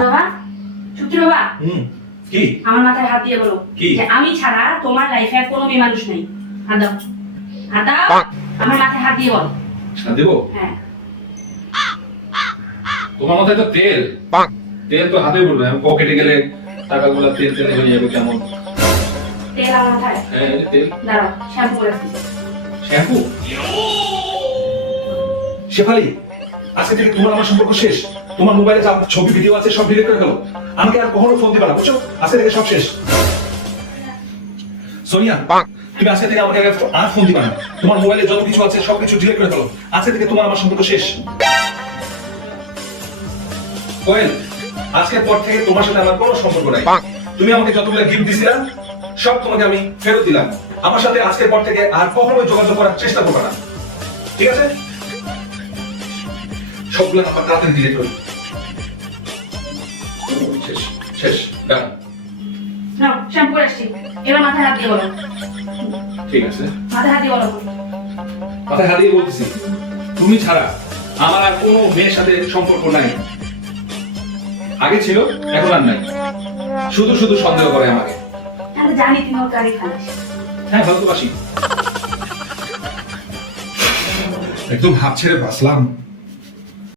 বাবা, সত্যি বাবা, কি আমার মাথায় হাত দিয়ে বলো কি? যে আমি ছাড়া তোমার লাইফে আর কোনো মেয়ে মানুষ নেই। হাত দাও, হাত দাও, আমার মাথায় হাত দিয়ে বলো। দেবো? হ্যাঁ। তোমার মাথায় তো তেল, তেল তো হাতে পড়বে, আমি পকেটে গেলে টাকাগুলো তেল তেল হয়ে যাবে কেমন? তেল আমার মাথায়? হ্যাঁ তেল। দাঁড়াও, শ্যাম্পু করে দিচ্ছি। শ্যাম্পু? শেফালি, আজকে থেকে তোমার আমার সম্পর্ক শেষ। তোমার মোবাইলে যা ছবি ভিডিও আছে সব ডিলিট করে ফেলো। আমাকে আর কখনো ফোন দিবা না, বুঝছো? আজকে থেকে সব শেষ। সোনিয়া, তুমি আজকে থেকে আমাকে আর ফোন দিবা না। তোমার মোবাইলে যত কিছু আছে সবকিছু ডিলিট করে ফেলো। আজকে থেকে তোমার আমার সম্পর্ক শেষ। কোয়েল, আজকের পর থেকে তোমার সাথে আমার কোনো সম্পর্ক নাই। তুমি আমাকে যতগুলো গিফট দিছিলা সব তোমাকে আমি ফেরত দিলাম। আমার সাথে আজকের পর থেকে আর কখনোই যোগাযোগ করার চেষ্টা করবে না, ঠিক আছে? সবগুলো নাম্বার তাড়াতাড়ি ডিলিট করো। শেষ শেষ ডান। নাও, শ্যাম্পু করে আসছি। এবার মাথায় হাত দিয়ে বলো। ঠিক আছে, মাথায় হাত দিয়ে বলো। মাথায় হাত দিয়ে বলতেছি, তুমি ছাড়া আমার আর কোনো মেয়ের সাথে সম্পর্ক নাই। আগে ছিল, এখন আর নাই। শুধু শুধু সন্দেহ করে আমাকে। আমি জানি তুমি ওর গাড়ি খালাস। হ্যাঁ ভালোবাসি। একদম হাত ছেড়ে বাঁচলাম।